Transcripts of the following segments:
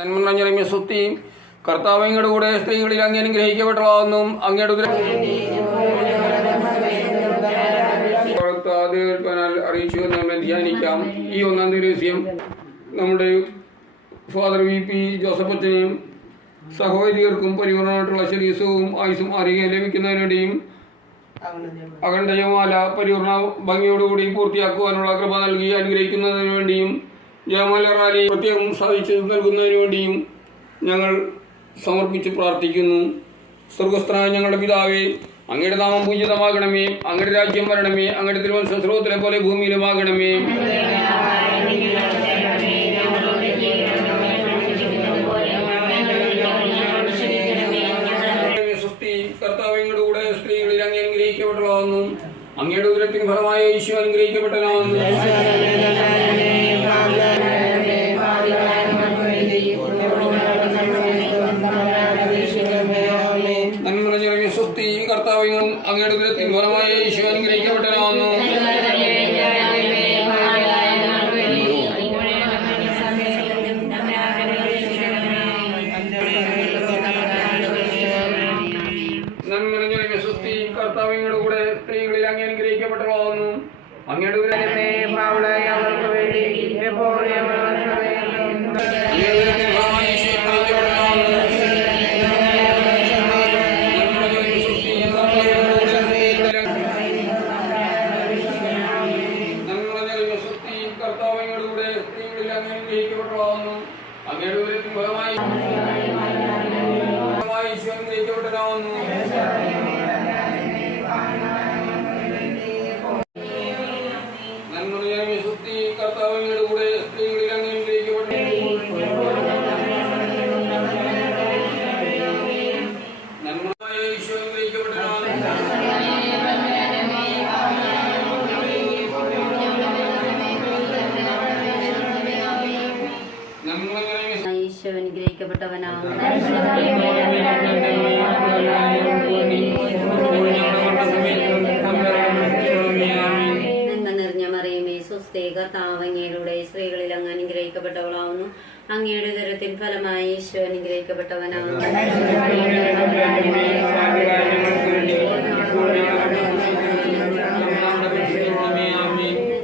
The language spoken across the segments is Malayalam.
നന്മ സ്വത്തി കർത്താവ് അങ്ങയുടെ കൂടെ സ്ത്രീകളിൽ അങ്ങ് അനുഗ്രഹിക്കപ്പെട്ടതാണെന്നും അങ്ങയുടെ അറിയിച്ചു നമ്മൾ ധ്യാനിക്കാം. ഈ ഒന്നാം ദിവസം നമ്മുടെ ഫാദർ VP ജോസഫ് അച്ഛനെയും സഹോദരികർക്കും പരിപൂർണമായിട്ടുള്ള ശരീരവും ആയുസും ആരോഗ്യം ലഭിക്കുന്നതിനിടയും അഖണ്ഡ ജപമാല പരിപൂർണ ഭംഗിയോടുകൂടി പൂർത്തിയാക്കുവാനുള്ള കൃപ നൽകി അനുഗ്രഹിക്കുന്നതിനു വേണ്ടിയും ജപമാല റാലി പ്രത്യേകം സാധിച്ചു നൽകുന്നതിനു വേണ്ടിയും ഞങ്ങൾ സമർപ്പിച്ച് പ്രാർത്ഥിക്കുന്നു. സ്വർഗസ്ഥനായ ഞങ്ങളുടെ പിതാവേ, അങ്ങയുടെ നാമം പൂജിതമാകണമേ, അങ്ങയുടെ രാജ്യം വരണമേ, അങ്ങയുടെ തിരുവനന്തപുരം സ്വർഗത്തിലെ പോലെ ഭൂമിയിലുമാകണമേ. കർത്താവ് അങ്ങയുടെ കൂടെ സ്ത്രീകളിൽ അങ്ങ് അനുഗ്രഹിക്കപ്പെട്ടതാകുന്നു, അങ്ങയുടെ ഉദരത്തിൻ ഫലമായ ഈശോ അനുഗ്രഹിക്കപ്പെട്ടതാകുന്നു. നന്മ നിറഞ്ഞ സ്വസ്തി കർത്താവ് അങ്ങയുടെ ഉദരത്തിൻ ഫലമായ ഈശോ അനുഗ്രഹിക്കപ്പെട്ടതാകുന്നു. കർത്താവ് അങ്ങയുടെ കൂടെ സ്ത്രീകളിൽ അങ്ങ് അനുഗ്രഹിക്കപ്പെട്ടതാകുന്നു, അങ്ങയുടെ ഫലമായി ഈശോ അനുഗ്രഹിക്കപ്പെട്ടതാകുന്നു. കർത്താവ് അങ്ങയുടെ കൂടെ സ്ത്രീകളിൽ അങ്ങ് അനുഗ്രഹിക്കപ്പെട്ടു. നന്മയായ ഈശോ അനുഗ്രഹിക്കപ്പെട്ടതാണ്. ഈശോ അനുഗ്രഹിക്കപ്പെട്ടവനാകുന്നു. കർത്താവ് അങ്ങയുടെ സ്ത്രീകളിൽ അങ്ങ് അനുഗ്രഹിക്കപ്പെട്ടവളാവുന്നു, അങ്ങയുടെ ഉദരത്തിൻ ഫലമായി ഈശോ അനുഗ്രഹിക്കപ്പെട്ടവനാകുന്നു.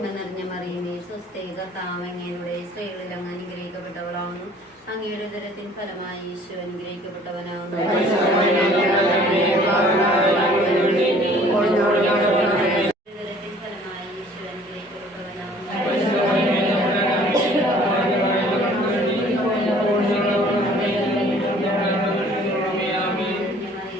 നിറഞ്ഞ മറിയമേ സ്വസ്തി, കർത്താവ് അങ്ങയുടെ സ്ത്രീകളിൽ അങ്ങ് അനുഗ്രഹിക്കപ്പെട്ടവളാവുന്നു, അങ്ങയുടെ ഉദരത്തിൻ ഫലമായി ഈശോ അനുഗ്രഹിക്കപ്പെട്ടവനാകുന്നു.